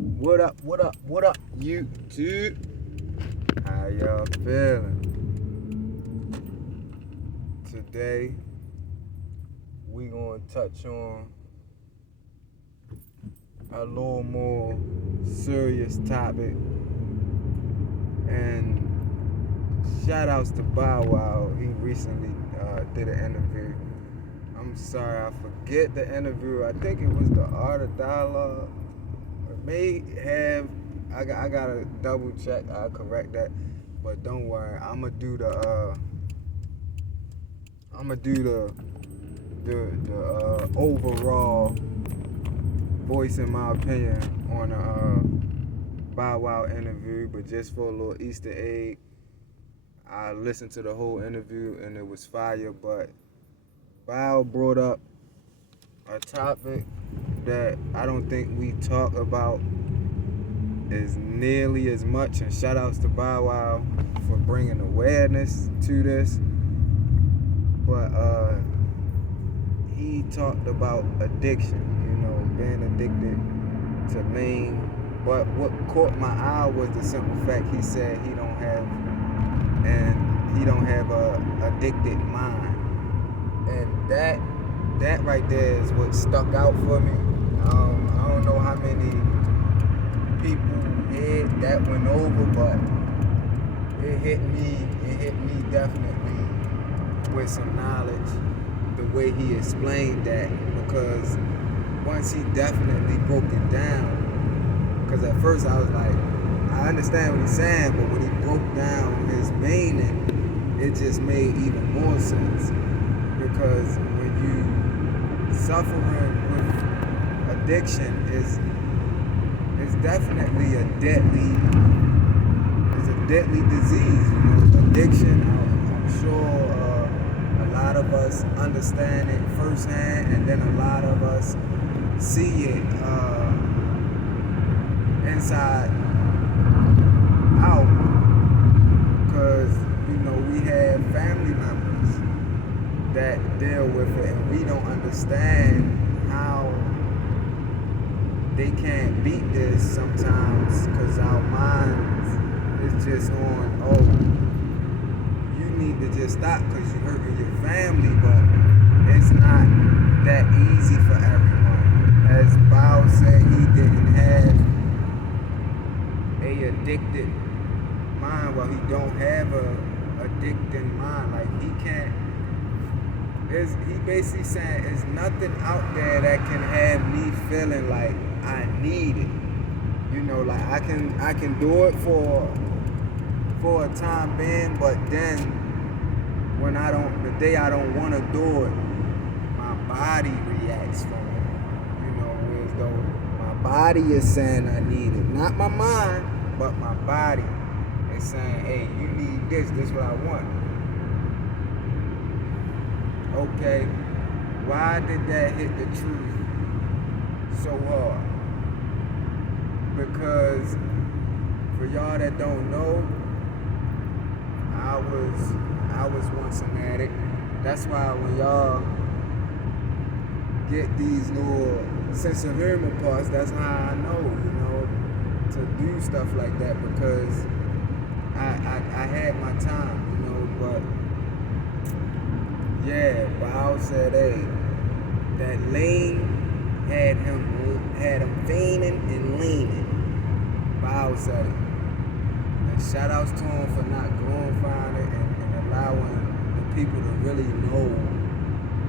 What up, YouTube? How y'all feeling? Today, we gonna touch on a little more serious topic. And shout outs to Bow Wow. He recently did an interview. I'm sorry, I forget the interview. I think it was the Art of Dialogue. May have, I gotta double check, I'll correct that, but don't worry, I'ma do the overall voice in my opinion on a Bow Wow interview. But just for a little Easter egg, I listened to the whole interview and it was fire. But Bow brought up a topic that I don't think we talk about as nearly as much, and shout outs to Bow Wow for bringing awareness to this. But he talked about addiction, being addicted to lean. But what caught my eye was the simple fact he said he don't have a addicted mind, and that right there is what stuck out for me. I don't know how many people head that went over, but it hit me definitely with some knowledge the way he explained that, because once he definitely broke it down, because at first I was like, I understand what he's saying, but when he broke down his meaning, it just made even more sense. Because when you suffering with addiction, is definitely a deadly disease. Addiction. I'm sure a lot of us understand it firsthand, and then a lot of us see it inside out, because we have family members that deal with it, and we don't understand how they can't beat this sometimes, because our minds is just on, oh, you need to just stop because you're hurting your family. But it's not that easy for everyone. As Bao said, he didn't have a addicted mind. Well, he don't have a addicted mind. Like, he can't. He basically saying there's nothing out there that can have me feeling like I need it. Like I can do it for a time being, but then when the day I don't want to do it, my body reacts from it. Whereas though my body is saying I need it, not my mind, but my body is saying, hey, you need this. This is what I want. Okay, why did that hit the truth so hard? Because for y'all that don't know, I was once an addict. That's why when y'all get these little sense of humor parts, that's how I know, to do stuff like that, because I had my time, but yeah, Bao said, hey, that lean had him fiending and leaning. Bao said it. And shout outs to him for not glorifying it and allowing the people to really know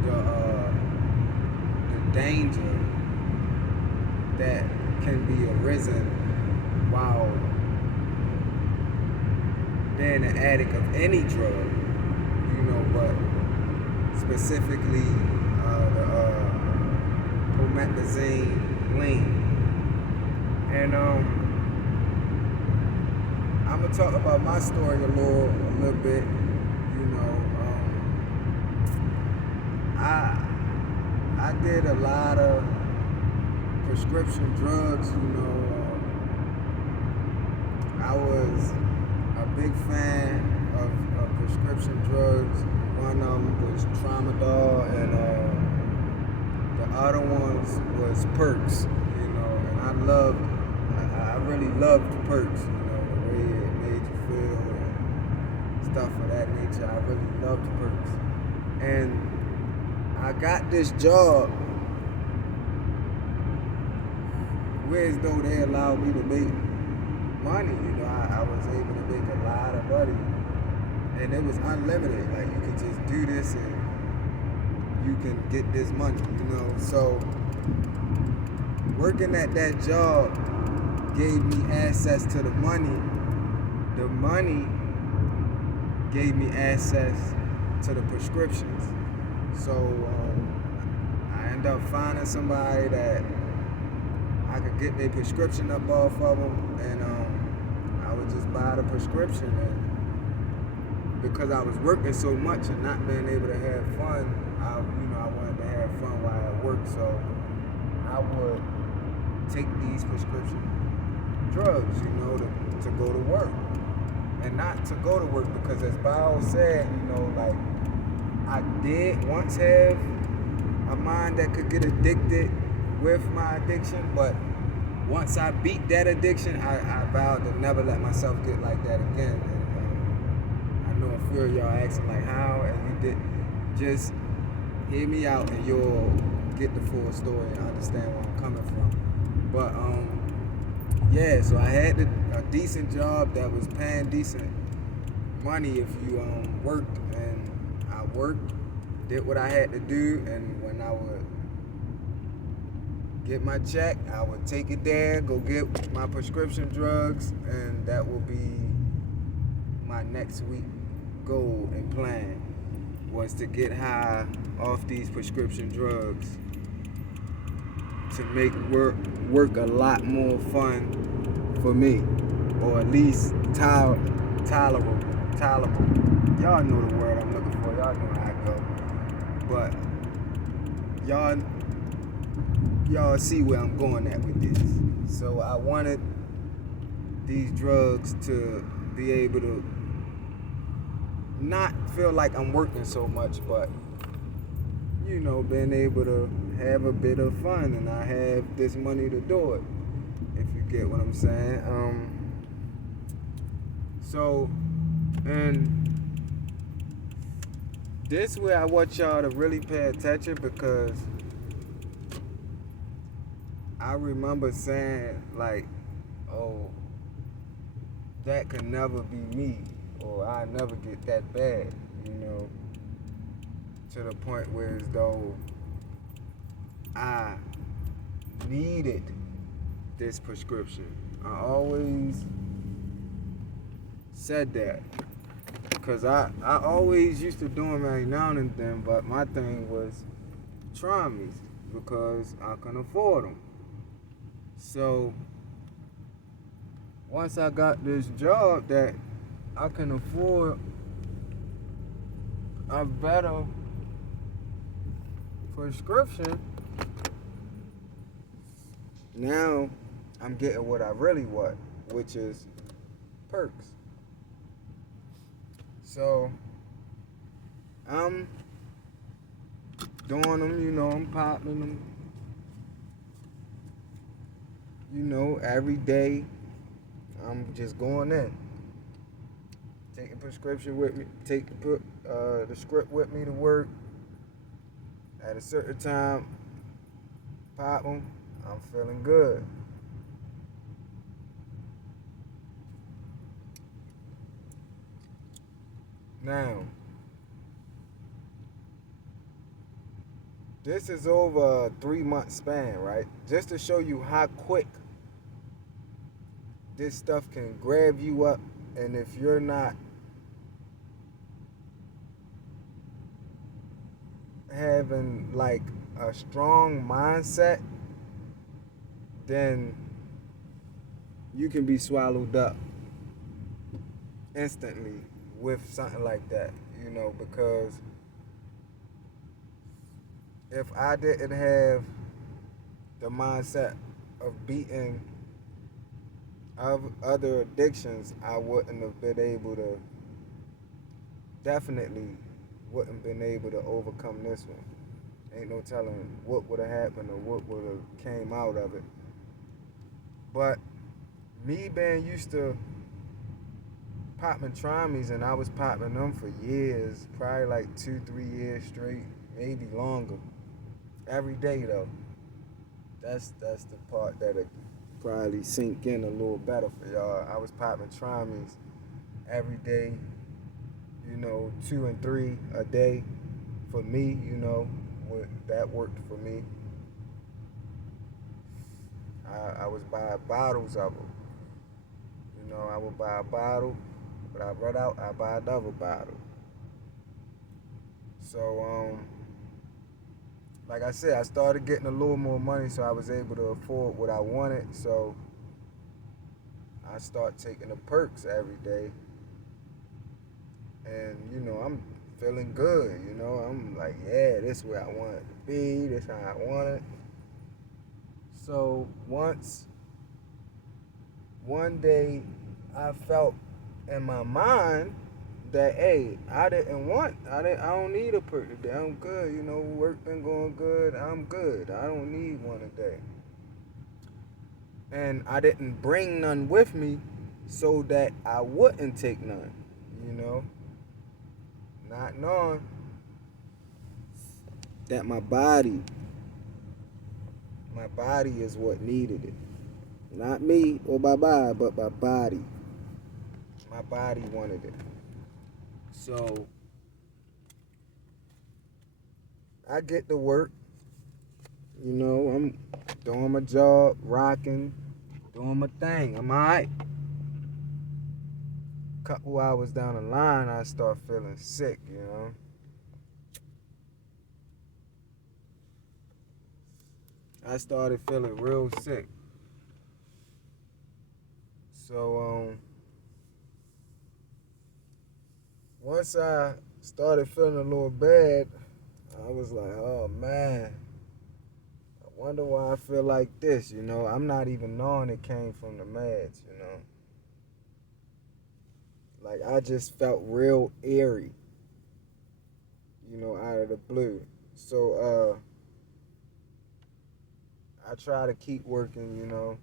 the danger that can be arisen while being an addict of any drug, but specifically the promethazine lean. And I'm gonna talk about my story a little bit. I did a lot of prescription drugs. I was a big fan of prescription drugs. One of them was Tramadol, and the other ones was Perks. And I loved really loved perks, the way it made you feel and stuff of that nature. I really loved perks. And I got this job whereas though they allowed me to make money, I was able to make a lot of money. And it was unlimited. Like, you could just do this and you can get this money, So working at that job gave me access to the money. The money gave me access to the prescriptions. So I ended up finding somebody that I could get their prescription up off of them, and I would just buy the prescription. And because I was working so much and not being able to have fun, I wanted to have fun while I worked, so I would take these prescription drugs, to go to work. And not to go to work because, as Bao said, like, I did once have a mind that could get addicted with my addiction, but once I beat that addiction, I vowed to never let myself get like that again. And I know a few of y'all asking, like, how? And you did. Just hear me out and you'll get the full story and understand where I'm coming from. But yeah, so I had a decent job that was paying decent money if you worked, and I worked, did what I had to do, and when I would get my check, I would take it there, go get my prescription drugs, and that will be my next week goal and plan, was to get high off these prescription drugs to make work a lot more fun for me, or at least tolerable. Y'all know the word I'm looking for. Y'all know how I go. But y'all see where I'm going at with this. So I wanted these drugs to be able to not feel like I'm working so much, but being able to have a bit of fun, and I have this money to do it, if you get what I'm saying. And this way I want y'all to really pay attention, because I remember saying, like, oh, that could never be me, or I never get that bad, to the point where as though I needed this prescription. I always said that, because I always used to do them every now and then, but my thing was trying me because I couldn't afford them. So once I got this job that I can afford a better prescription, now I'm getting what I really want, which is perks. So I'm doing them, I'm popping them, every day. I'm just going in, taking prescription with me, taking the script with me to work. At a certain time, pop them. I'm feeling good. Now, this is over a 3-month span, right? Just to show you how quick this stuff can grab you up, and if you're not having like a strong mindset, then you can be swallowed up instantly with something like that, because if I didn't have the mindset of beating other addictions, I wouldn't have been able to, definitely wouldn't been able to overcome this one. Ain't no telling what would have happened or what would have came out of it. But me being used to popping Trimies, and I was popping them for years, probably like 2, 3 years straight, maybe longer. Every day though. That's the part that'll probably sink in a little better for y'all. I was popping Trimies every day, 2 and 3 a day for me, that worked for me. I was buying bottles of them. I would buy a bottle, but I run out, I buy another bottle. So, like I said, I started getting a little more money, so I was able to afford what I wanted. So I start taking the perks every day, and I'm feeling good. I'm like, yeah, this is where I want it to be. This is how I want it. So one day, I felt in my mind that hey, I don't need a perk today. I'm good. Work been going good. I'm good. I don't need one today. And I didn't bring none with me so that I wouldn't take none. You know, not knowing that my body is what needed it. Not me or my mind, but my body. My body wanted it. So I get to work. I'm doing my job, rocking, doing my thing. I'm alright. Couple hours down the line, I start feeling sick. I started feeling real sick. So once I started feeling a little bad, I was like, oh man, I wonder why I feel like this. I'm not even knowing it came from the meds. Like I just felt real eerie, out of the blue. So I try to keep working.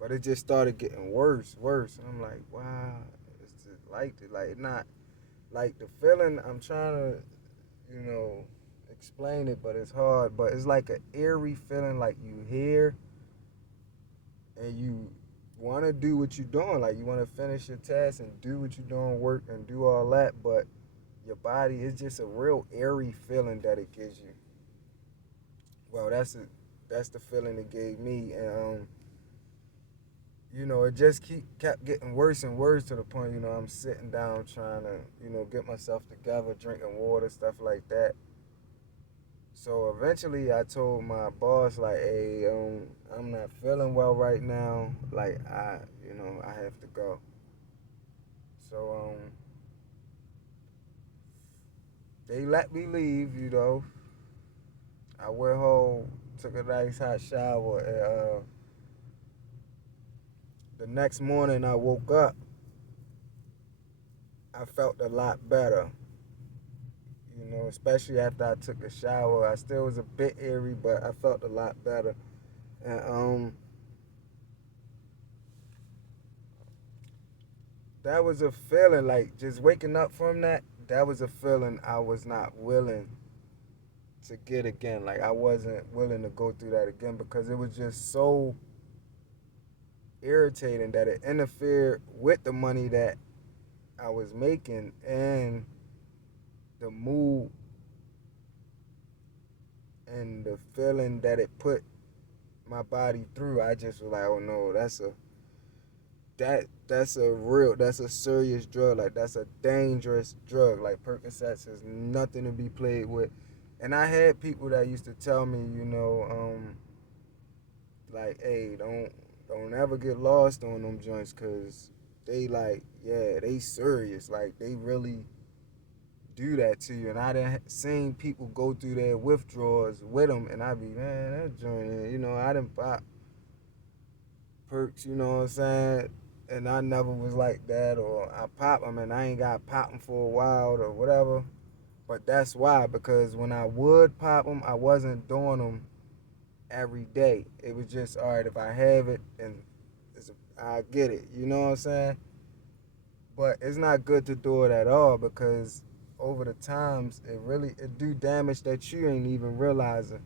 But it just started getting worse, worse. And I'm like, wow, it's just like it. Like not like the feeling I'm trying to, explain it, but it's hard. But it's like an eerie feeling like you here and you wanna do what you're doing. Like you wanna finish your task and do what you're doing, work and do all that, but your body is just a real eerie feeling that it gives you. Well, that's the feeling it gave me. And it just kept getting worse and worse to the point, I'm sitting down trying to, get myself together, drinking water, stuff like that. So eventually I told my boss, like, hey, I'm not feeling well right now. Like, I have to go. So, they let me leave. I went home, took a nice hot shower, and the next morning I woke up, I felt a lot better. Especially after I took a shower. I still was a bit eerie, but I felt a lot better. And that was a feeling like just waking up from that. That was a feeling I was not willing to get again. Like I wasn't willing to go through that again because it was just so irritating that it interfered with the money that I was making and the mood and the feeling that it put my body through. I just was like, oh no, that's a serious drug. Like that's a dangerous drug. Like Percocets is nothing to be played with. And I had people that used to tell me, like, hey, don't ever get lost on them joints, cause they like, yeah, they serious. Like they really do that to you. And I done seen people go through their withdrawals with them, and I be, man, that joint, I done pop perks, you know what I'm saying? And I never was like that, or I pop them and I ain't got pop them for a while or whatever. But that's why, because when I would pop them, I wasn't doing them every day. It was just, all right, if I have it and I get it. You know what I'm saying? But it's not good to do it at all because over the times it do damage that you ain't even realizing,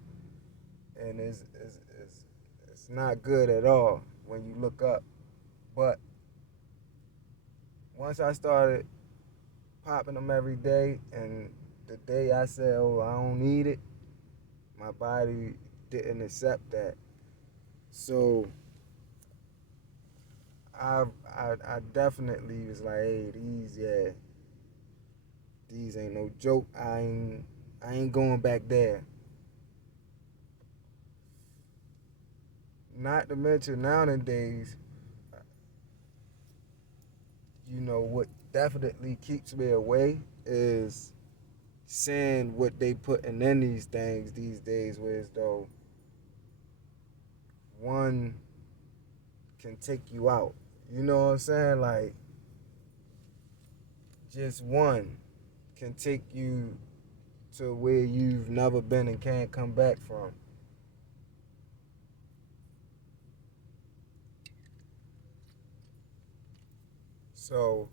and it's not good at all when you look up. But once I started popping them every day, and the day I said, "Oh, I don't need it," my body didn't accept that. So I definitely was like, "Hey, these ain't no joke. I ain't going back there." Not to mention nowadays, what definitely keeps me away is seeing what they putting in these things these days, where as though one can take you out. You know what I'm saying? Like just one can take you to where you've never been and can't come back from. So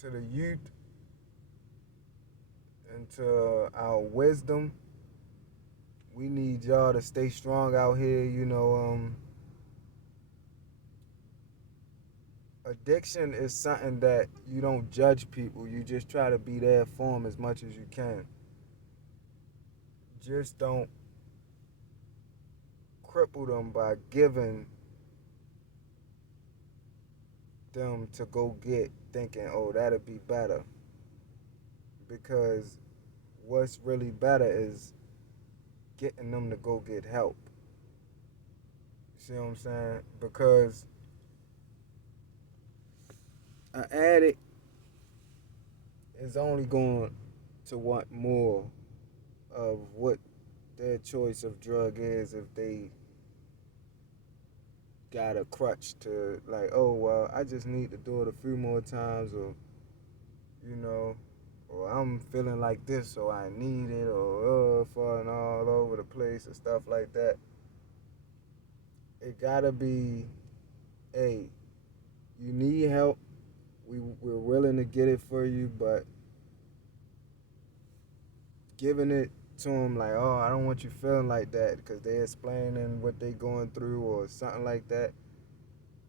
to the youth and to our wisdom, we need y'all to stay strong out here. Addiction is something that you don't judge people. You just try to be there for them as much as you can. Just don't cripple them by giving them to go get, thinking, oh, that'll be better. Because what's really better is getting them to go get help. See what I'm saying? Because an addict is only going to want more of what their choice of drug is if they got a crutch to, like, oh well, I just need to do it a few more times, or you know or I'm feeling like this so I need it, or falling all over the place and stuff like that. It gotta be, hey, you need help, we're willing to get it for you, but giving it to them like, oh, I don't want you feeling like that because they're explaining what they're going through or something like that.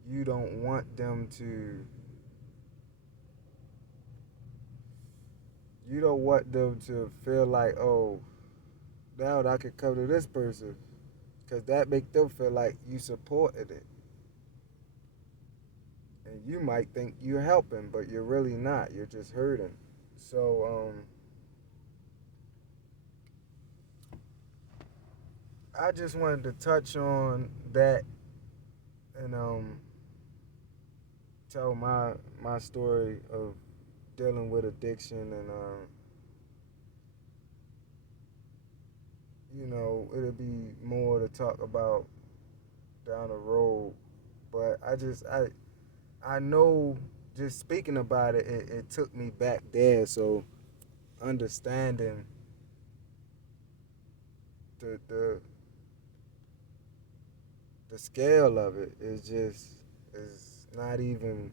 You don't want them to you don't want them to feel like, oh, now I could come to this person, because that make them feel like you supported it, and you might think you're helping, but you're really not. You're just hurting. So I just wanted to touch on that and tell my story of dealing with addiction, and it'll be more to talk about down the road. But I know, just speaking about it, it took me back there. So understanding the the scale of it is not even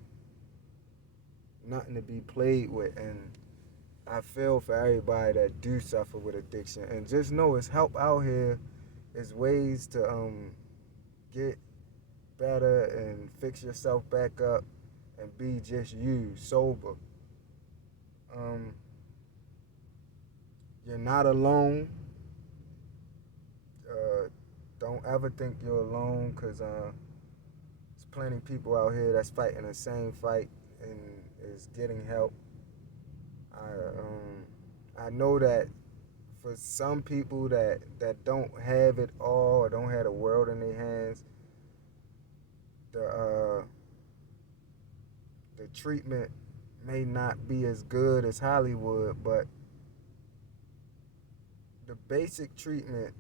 nothing to be played with. And I feel for everybody that do suffer with addiction, and just know it's help out here. It's ways to get better and fix yourself back up and be just you, sober. Um, you're not alone. Uh, don't ever think you're alone, because there's plenty of people out here that's fighting the same fight and is getting help. I know that for some people that don't have it all or don't have the world in their hands, the the treatment may not be as good as Hollywood, but the basic treatment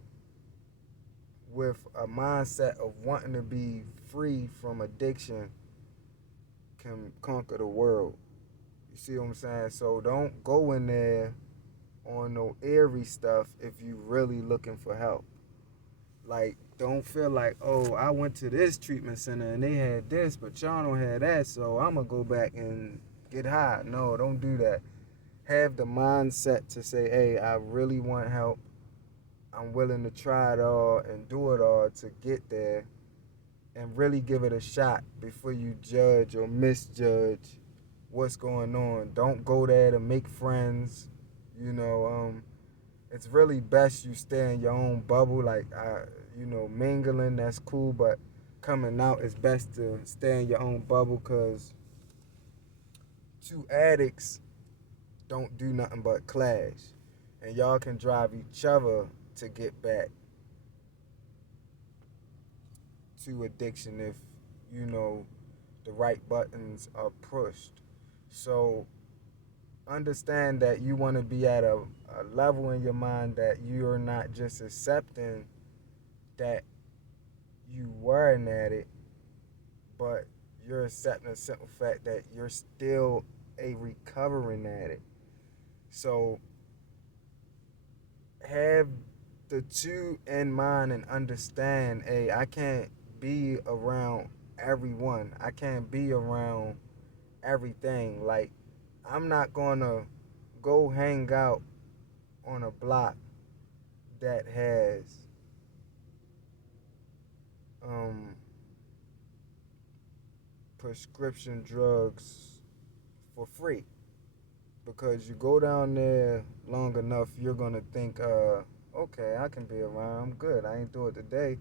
with a mindset of wanting to be free from addiction can conquer the world. You see what I'm saying? So don't go in there on no airy stuff if you really looking for help. Like, don't feel like, oh, I went to this treatment center and they had this, but y'all don't have that, so I'm gonna go back and get high. No, don't do that. Have the mindset to say, hey, I really want help. I'm willing to try it all and do it all to get there and really give it a shot before you judge or misjudge what's going on. Don't go there to make friends. You know, it's really best you stay in your own bubble. Like, mingling, that's cool, but coming out, it's best to stay in your own bubble because two addicts don't do nothing but clash. And y'all can drive each other to get back to addiction if, you know, the right buttons are pushed. So understand that you want to be at a level in your mind that you're not just accepting that you were an addict, but you're accepting the simple fact that you're still a recovering addict. So have the two in mind and understand, hey, I can't be around everyone. I can't be around everything. Like, I'm not gonna go hang out on a block that has um, prescription drugs for free, because you go down there long enough, you're gonna think, okay, I can be around. I'm good. I ain't do it today.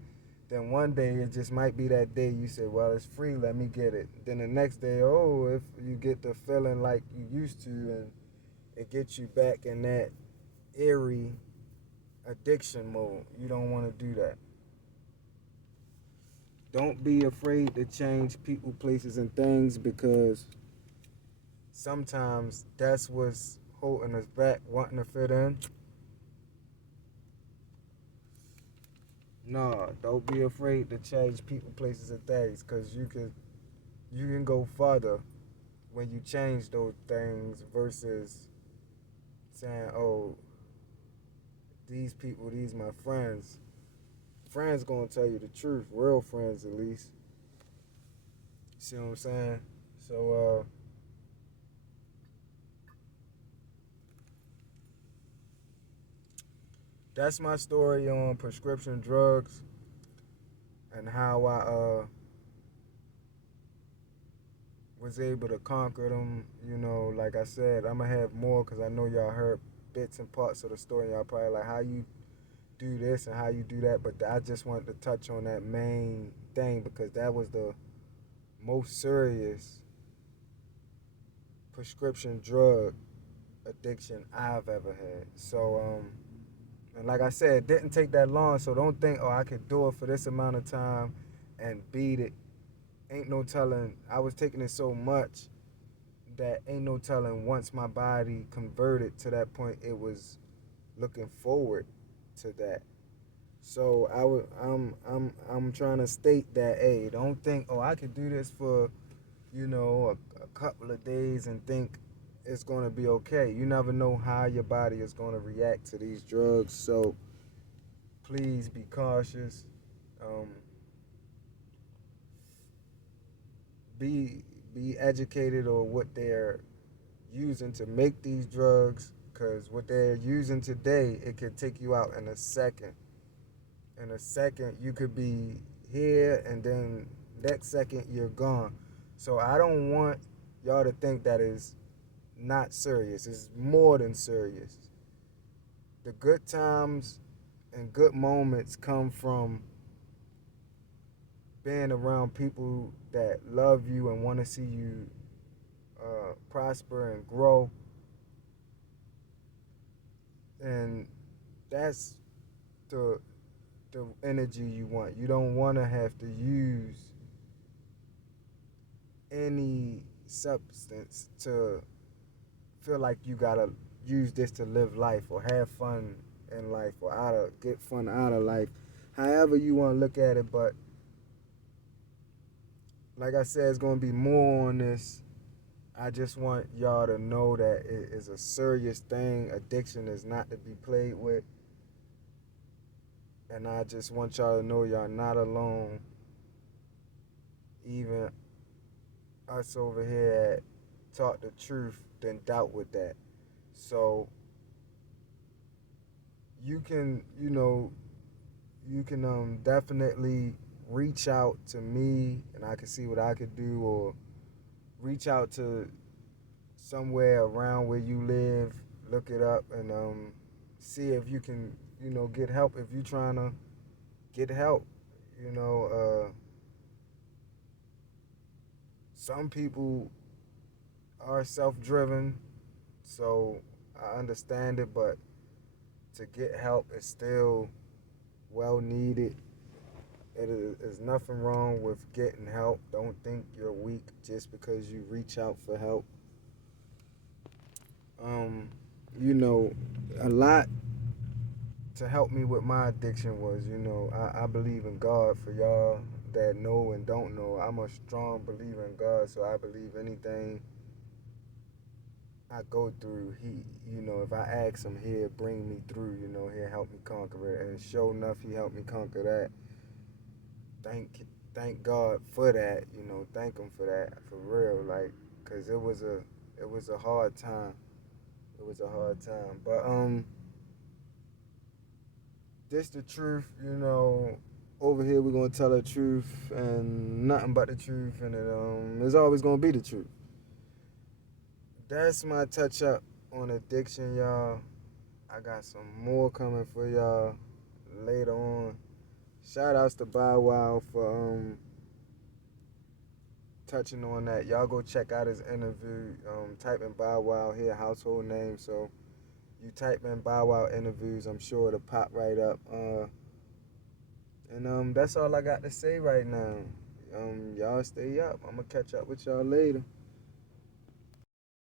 Then one day it just might be that day you say, well, it's free. Let me get it. Then the next day, oh, if you get the feeling like you used to, and it gets you back in that eerie addiction mode. You don't want to do that. Don't be afraid to change people, places, and things, because sometimes that's what's holding us back, wanting to fit in. No, don't be afraid to change people, places, and things, because you can go further when you change those things versus saying, oh, these people, these my friends. Friends gonna tell you the truth, real friends at least. See what I'm saying? So that's my story on prescription drugs and how I was able to conquer them. You know, like I said, I'm gonna have more because I know y'all heard bits and parts of the story. Y'all probably like how you do this and how you do that, but I just wanted to touch on that main thing because that was the most serious prescription drug addiction I've ever had. So, and like I said, it didn't take that long. So don't think, oh, I could do it for this amount of time and beat it. Ain't no telling. I was taking it so much that ain't no telling once my body converted to that point, it was looking forward to that. So I'm trying to state that, hey, don't think, oh, I could do this for, a couple of days and think it's gonna be okay. You never know how your body is gonna react to these drugs. So please be cautious. Um, be be educated on what they're using to make these drugs, because what they're using today, it could take you out in a second. In a second you could be here and then next second you're gone. So I don't want y'all to think that is not serious. It's more than serious. The good times and good moments come from being around people that love you and want to see you prosper and grow. And that's the energy you want. You don't want to have to use any substance to feel like you gotta use this to live life or have fun in life or get fun out of life. However you want to look at it, but like I said, it's gonna be more on this. I just want y'all to know that it is a serious thing. Addiction is not to be played with. And I just want y'all to know y'all not alone. Even us over here at Talk the Truth then dealt with that. So you can, you can definitely reach out to me and I can see what I could do, or reach out to somewhere around where you live, look it up and see if you can, get help if you're trying to get help. You know, some people are self-driven, so I understand it, but to get help is still well needed. There's nothing wrong with getting help. Don't think you're weak just because you reach out for help. Um, you know, a lot to help me with my addiction was, I believe in God. For y'all that know and don't know, I'm a strong believer in God, so I believe anything I go through, if I ask him, he'll bring me through, he'll help me conquer it. And sure enough, he helped me conquer that. Thank God for that, thank him for that, for real, like, cause it was a hard time. It was a hard time. But this the truth, over here we're gonna tell the truth and nothing but the truth, and it's always gonna be the truth. That's my touch up on addiction, y'all. I got some more coming for y'all later on. Shout outs to Bow Wow for touching on that. Y'all go check out his interview. Type in Bow Wow here, household name. So you type in Bow Wow interviews, I'm sure it'll pop right up. And that's all I got to say right now. Y'all stay up. I'm gonna catch up with y'all later.